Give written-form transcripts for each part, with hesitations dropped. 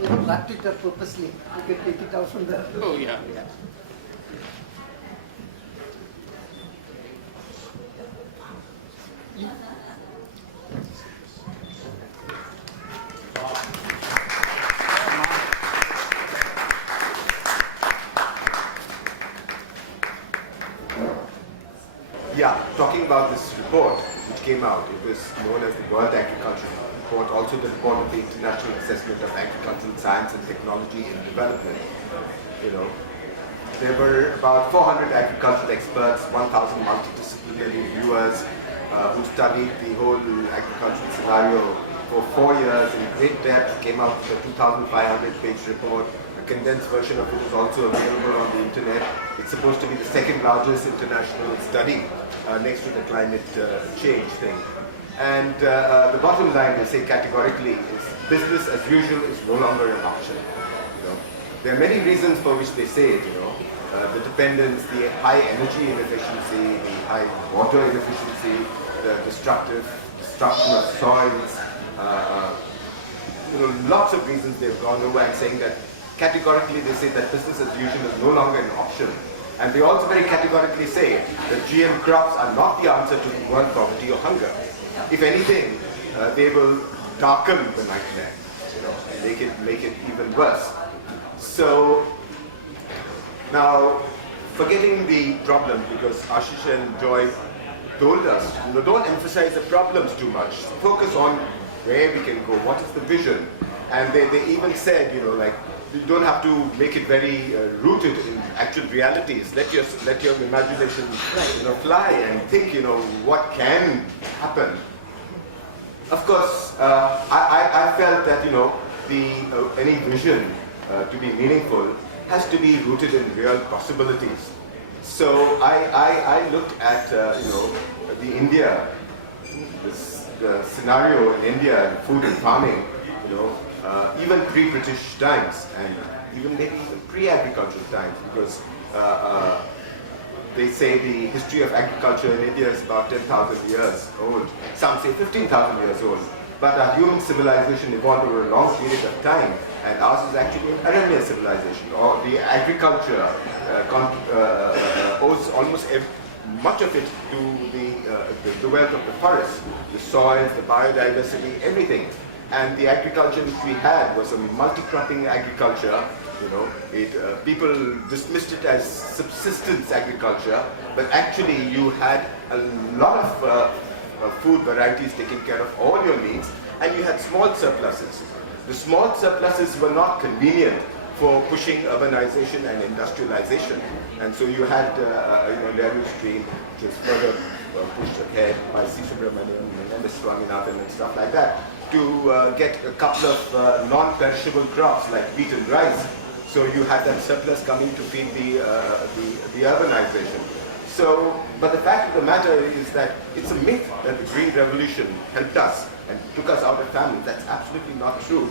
you know, wrapped it up purposely. You can take it out from the... Oh, yeah, yeah. Yeah, talking about this report which came out, it was known as the World Agricultural Report, also the report of the International Assessment of Agricultural Science and Technology in Development. You know, there were about 400 agricultural experts, 1,000 multidisciplinary reviewers who studied the whole agricultural scenario for 4 years in great depth, came out with a 2,500-page report. A condensed version of it is also available on the internet. It's supposed to be the second largest international study next to the climate change thing. And the bottom line, they say categorically, is business as usual is no longer an option. You know? There are many reasons for which they say it, you know. The dependence, the high energy inefficiency, the high water inefficiency, the destruction of soils, you know, lots of reasons they've gone over and saying that categorically they say that business as usual is no longer an option. And they also very categorically say that GM crops are not the answer to world poverty or hunger. If anything, they will darken the nightmare, you know, and make it even worse. So now, forgetting the problem, because Ashish and Joy told us, you know, don't emphasize the problems too much. Focus on where we can go, what is the vision. And they even said, you know, like, you don't have to make it very rooted in actual realities. Let your imagination, you know, fly and think, you know, what can happen. Of course, I felt that, you know, any vision to be meaningful has to be rooted in real possibilities. So I looked at, you know, the scenario in India in food and farming, you know, even pre-British times and even maybe even pre-agricultural times, because they say the history of agriculture in India is about 10,000 years old. Some say 15,000 years old. But our human civilization evolved over a long period of time, and ours is actually an Aryan civilization, or the agriculture owes almost much of it to the wealth of the forest, the soils, the biodiversity, everything. And the agriculture which we had was a multi-cropping agriculture. You know, people dismissed it as subsistence agriculture, but actually you had a lot of food varieties taking care of all your needs, and you had small surpluses. The small surpluses were not convenient for pushing urbanization and industrialization, and so you had you know, Nehru Stream, which was further pushed ahead by C. Subramanian and M.S. Swaminathan and stuff like that, to get a couple of non-perishable crops like wheat and rice. So you had that surplus coming to feed the urbanization. So, but the fact of the matter is that it's a myth that the Green Revolution helped us and took us out of famine. That's absolutely not true.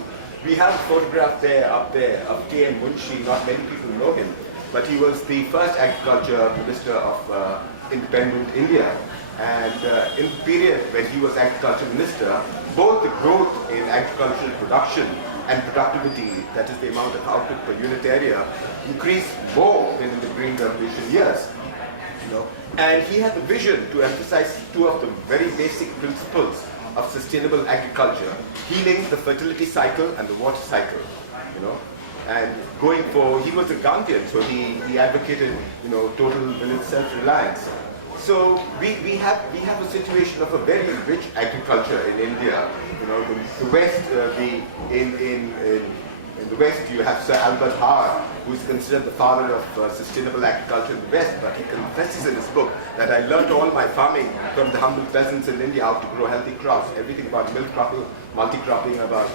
We have a photograph up there of T.M. Munshi. Not many people know him, but he was the first agriculture minister of independent India. And in the period when he was agriculture minister, both the growth in agricultural production and productivity, that is the amount of output per unit area, increased more than in the Green Revolution years. You know? And he had the vision to emphasize two of the very basic principles of sustainable agriculture: healing the fertility cycle and the water cycle. You know, and going for, he was a Gandhian, so he advocated, you know, total village self-reliance. So we have a situation of a very rich agriculture in India. You know, the West, in the West you have Sir Albert Haar, who is considered the father of sustainable agriculture in the West, but he confesses in his book that I learnt all my farming from the humble peasants in India, how to grow healthy crops, everything about milk cropping, multi-cropping, about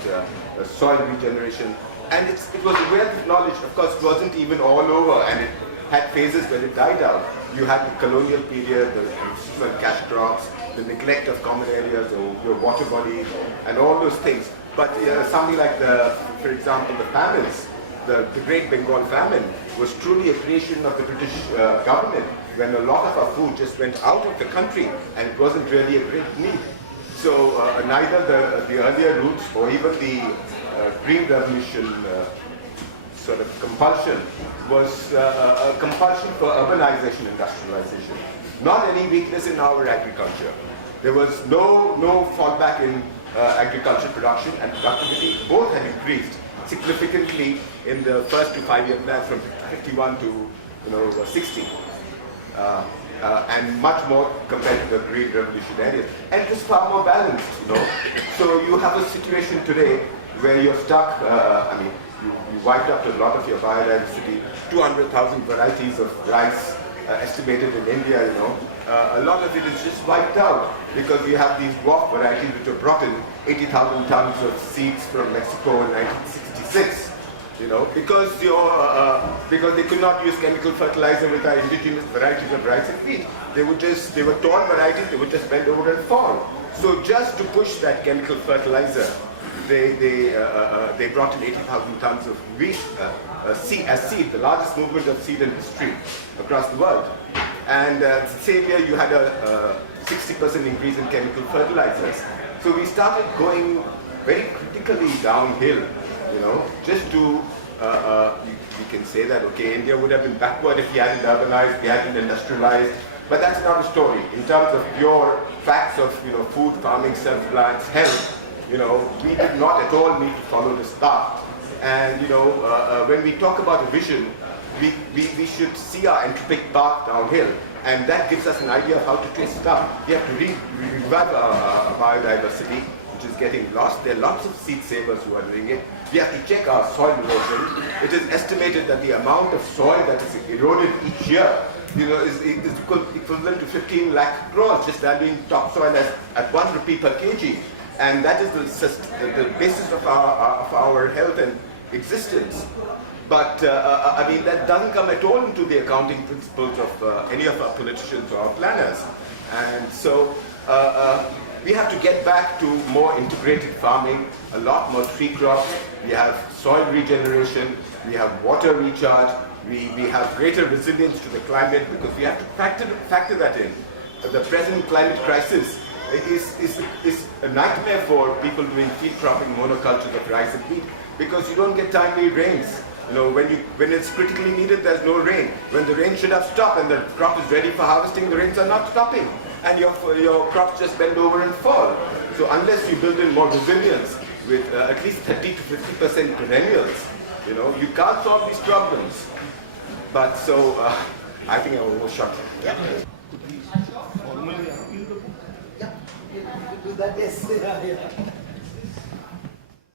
soil regeneration. And it was a wealth of knowledge. Of course, it wasn't even all over, and it had phases where it died out. You had the colonial period, the subsequent cash crops, the neglect of common areas or your water bodies, and all those things. But something like for example, the famines, the Great Bengal famine was truly a creation of the British government, when a lot of our food just went out of the country and it wasn't really a great need. So neither the earlier routes or even the Green Revolution sort of compulsion was a compulsion for urbanization, industrialization. Not any weakness in our agriculture. There was no fallback in agricultural production and productivity. Both had increased significantly in the first to 5 year plan from 51 to 60. And much more compared to the Green Revolution areas. And it is far more balanced, So you have a situation today where you're stuck, you wiped up a lot of your biodiversity, 200,000 varieties of rice estimated in India, a lot of it is just wiped out because we have these dwarf varieties which were brought in, 80,000 tons of seeds from Mexico in 1966. Because they could not use chemical fertilizer with our indigenous varieties of rice and wheat. They were torn varieties, they would just bend over and fall. So just to push that chemical fertilizer, they brought in 80,000 tons of wheat as seed, the largest movement of seed in history across the world. And the same year you had a 60% increase in chemical fertilizers. So we started going very critically downhill. Just to, we can say that, okay, India would have been backward if we hadn't urbanized, we hadn't industrialized, but that's not a story. In terms of pure facts of, food, farming, self-reliance, health, we did not at all need to follow this path. And, when we talk about a vision, we should see our entropic path downhill. And that gives us an idea of how to trace it up. We have to revive our biodiversity, which is getting lost. There are lots of seed savers who are doing it. We have to check our soil erosion. It is estimated that the amount of soil that is eroded each year, is equivalent to 15 lakh crores, just valuing topsoil at 1 rupee per kg. And that is the basis of our health and existence. But that doesn't come at all into the accounting principles of any of our politicians or our planners. And so we have to get back to more integrated farming, a lot more tree crops. We have soil regeneration, we have water recharge, we have greater resilience to the climate because we have to factor that in. The present climate crisis is a nightmare for people doing field cropping monocultures of rice and wheat because you don't get timely rains. When it's critically needed, there's no rain. When the rain should have stopped and the crop is ready for harvesting, the rains are not stopping. And your crops just bend over and fall. So unless you build in more resilience with at least 30 to 50% perennials, you can't solve these problems. But so, I think I will overshot. Yeah, you do that, yes. Yeah.